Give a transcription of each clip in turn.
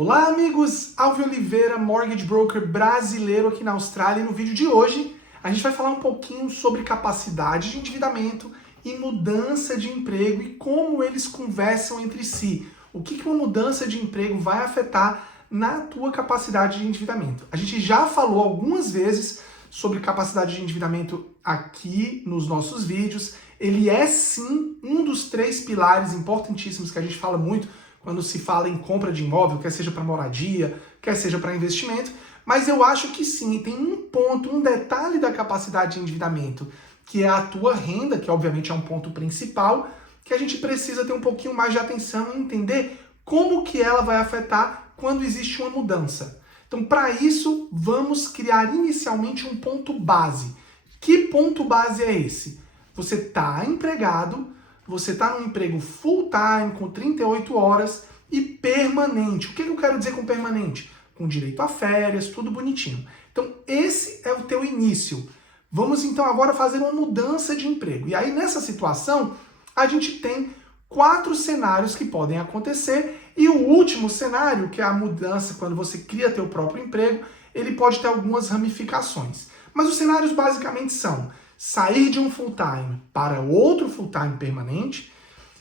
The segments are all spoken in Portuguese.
Olá amigos, Alvio Oliveira, Mortgage Broker brasileiro aqui na Austrália, e no vídeo de hoje a gente vai falar um pouquinho sobre capacidade de endividamento e mudança de emprego e como eles conversam entre si. O que uma mudança de emprego vai afetar na tua capacidade de endividamento. A gente já falou algumas vezes sobre capacidade de endividamento aqui nos nossos vídeos. Ele é sim um dos 3 pilares importantíssimos que a gente fala muito quando se fala em compra de imóvel, quer seja para moradia, quer seja para investimento, mas eu acho que sim, tem um ponto, um detalhe da capacidade de endividamento, que é a tua renda, que obviamente é um ponto principal, que a gente precisa ter um pouquinho mais de atenção e entender como que ela vai afetar quando existe uma mudança. Então, para isso, vamos criar inicialmente um ponto base. Que ponto base é esse? Você está empregado, você está num emprego full-time, com 38 horas e permanente. O que eu quero dizer com permanente? Com direito a férias, tudo bonitinho. Então, esse é o teu início. Vamos então agora fazer uma mudança de emprego. E aí, nessa situação, a gente tem 4 cenários que podem acontecer. E o último cenário, que é a mudança quando você cria teu próprio emprego, ele pode ter algumas ramificações. Mas os cenários basicamente são: sair de um full-time para outro full-time permanente,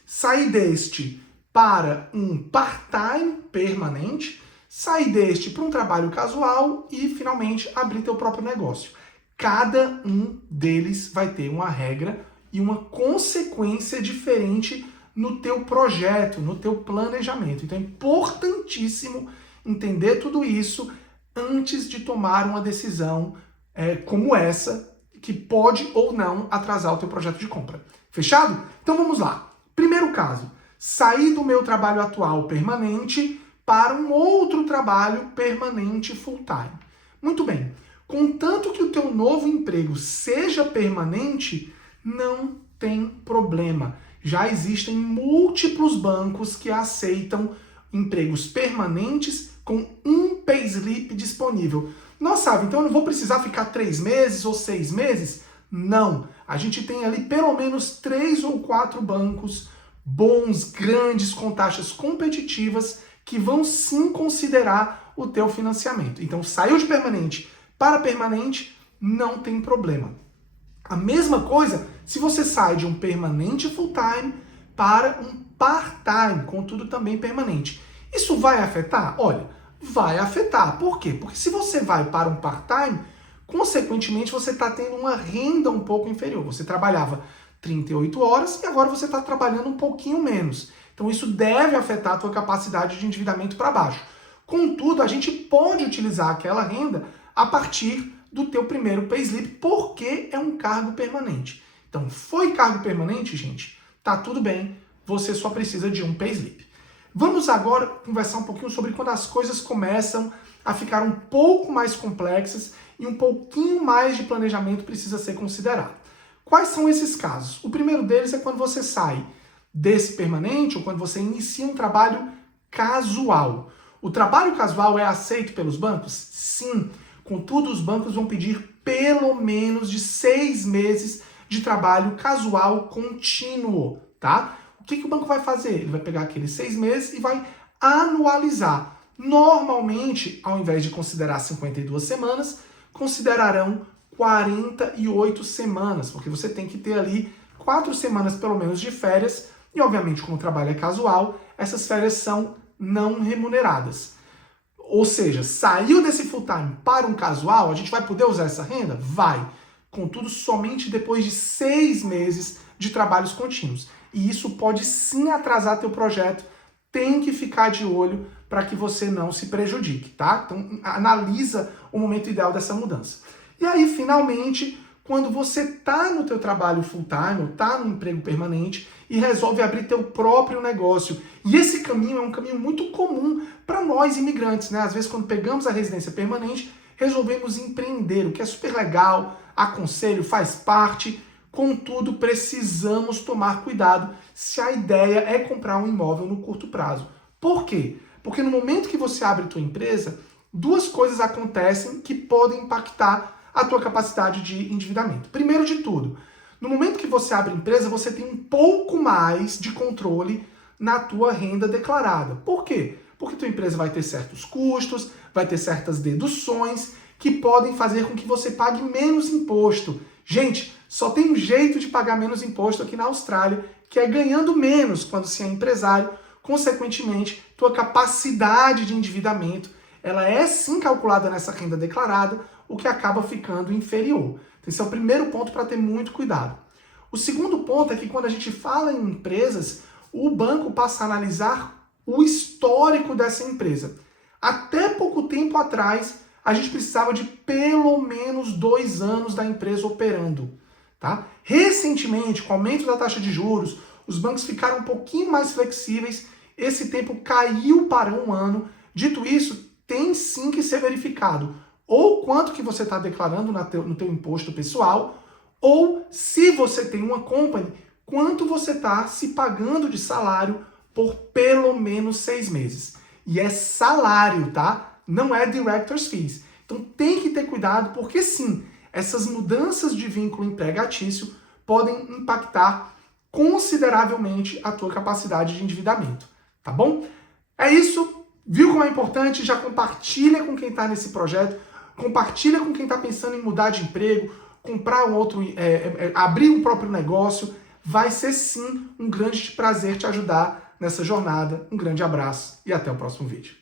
sair deste para um part-time permanente, sair deste para um trabalho casual e, finalmente, abrir teu próprio negócio. Cada um deles vai ter uma regra e uma consequência diferente no teu projeto, no teu planejamento. Então é importantíssimo entender tudo isso antes de tomar uma decisão como essa, que pode ou não atrasar o teu projeto de compra. Fechado? Então vamos lá. Primeiro caso, sair do meu trabalho atual permanente para um outro trabalho permanente full-time. Muito bem. Contanto que o teu novo emprego seja permanente, não tem problema. Já existem múltiplos bancos que aceitam empregos permanentes com um payslip disponível. Nossa, então eu não vou precisar ficar 3 meses ou 6 meses? Não. A gente tem ali pelo menos 3 ou 4 bancos bons, grandes, com taxas competitivas, que vão sim considerar o teu financiamento. Então, saiu de permanente para permanente, não tem problema. A mesma coisa se você sai de um permanente full-time para um part-time, contudo também permanente. Isso vai afetar? Olha, vai afetar. Por quê? Porque se você vai para um part-time, consequentemente você está tendo uma renda um pouco inferior. Você trabalhava 38 horas e agora você está trabalhando um pouquinho menos. Então isso deve afetar a tua capacidade de endividamento para baixo. Contudo, a gente pode utilizar aquela renda a partir do teu primeiro payslip, porque é um cargo permanente. Então, foi cargo permanente, gente? Tá tudo bem, você só precisa de um payslip. Vamos agora conversar um pouquinho sobre quando as coisas começam a ficar um pouco mais complexas e um pouquinho mais de planejamento precisa ser considerado. Quais são esses casos? O primeiro deles é quando você sai desse permanente ou quando você inicia um trabalho casual. O trabalho casual é aceito pelos bancos? Sim. Contudo, os bancos vão pedir pelo menos de 6 meses de trabalho casual contínuo, tá? O que o banco vai fazer? Ele vai pegar aqueles 6 meses e vai anualizar. Normalmente, ao invés de considerar 52 semanas, considerarão 48 semanas, porque você tem que ter ali 4 semanas pelo menos de férias e, obviamente, como o trabalho é casual, essas férias são não remuneradas. Ou seja, saiu desse full-time para um casual, a gente vai poder usar essa renda? Vai. Contudo, somente depois de 6 meses de trabalhos contínuos. E isso pode sim atrasar teu projeto. Tem que ficar de olho para que você não se prejudique, tá? Então, analisa o momento ideal dessa mudança. E aí, finalmente, quando você está no teu trabalho full-time, ou está no emprego permanente e resolve abrir teu próprio negócio. E esse caminho é um caminho muito comum para nós imigrantes, né? Às vezes, quando pegamos a residência permanente, resolvemos empreender, o que é super legal, aconselho, faz parte. Contudo, precisamos tomar cuidado se a ideia é comprar um imóvel no curto prazo. Por quê? Porque no momento que você abre tua empresa, 2 coisas acontecem que podem impactar a tua capacidade de endividamento. Primeiro de tudo, no momento que você abre empresa, você tem um pouco mais de controle na tua renda declarada. Por quê? Porque tua empresa vai ter certos custos, vai ter certas deduções que podem fazer com que você pague menos imposto. Gente, só tem um jeito de pagar menos imposto aqui na Austrália, que é ganhando menos quando se é empresário. Consequentemente, tua capacidade de endividamento, ela é sim calculada nessa renda declarada, o que acaba ficando inferior. Esse é o primeiro ponto para ter muito cuidado. O segundo ponto é que quando a gente fala em empresas, o banco passa a analisar o histórico dessa empresa. Até pouco tempo atrás, a gente precisava de pelo menos 2 anos da empresa operando. Tá? Recentemente, com o aumento da taxa de juros, os bancos ficaram um pouquinho mais flexíveis, esse tempo caiu para 1 ano. Dito isso, tem sim que ser verificado ou quanto que você está declarando no teu imposto pessoal, ou se você tem uma company, quanto você está se pagando de salário por pelo menos 6 meses. E é salário, tá? Não é director's fees. Então tem que ter cuidado, porque sim, essas mudanças de vínculo empregatício podem impactar consideravelmente a tua capacidade de endividamento, tá bom? É isso, viu como é importante? Já compartilha com quem está nesse projeto, compartilha com quem está pensando em mudar de emprego, comprar um outro, abrir um próprio negócio. Vai ser sim um grande prazer te ajudar nessa jornada. Um grande abraço e até o próximo vídeo.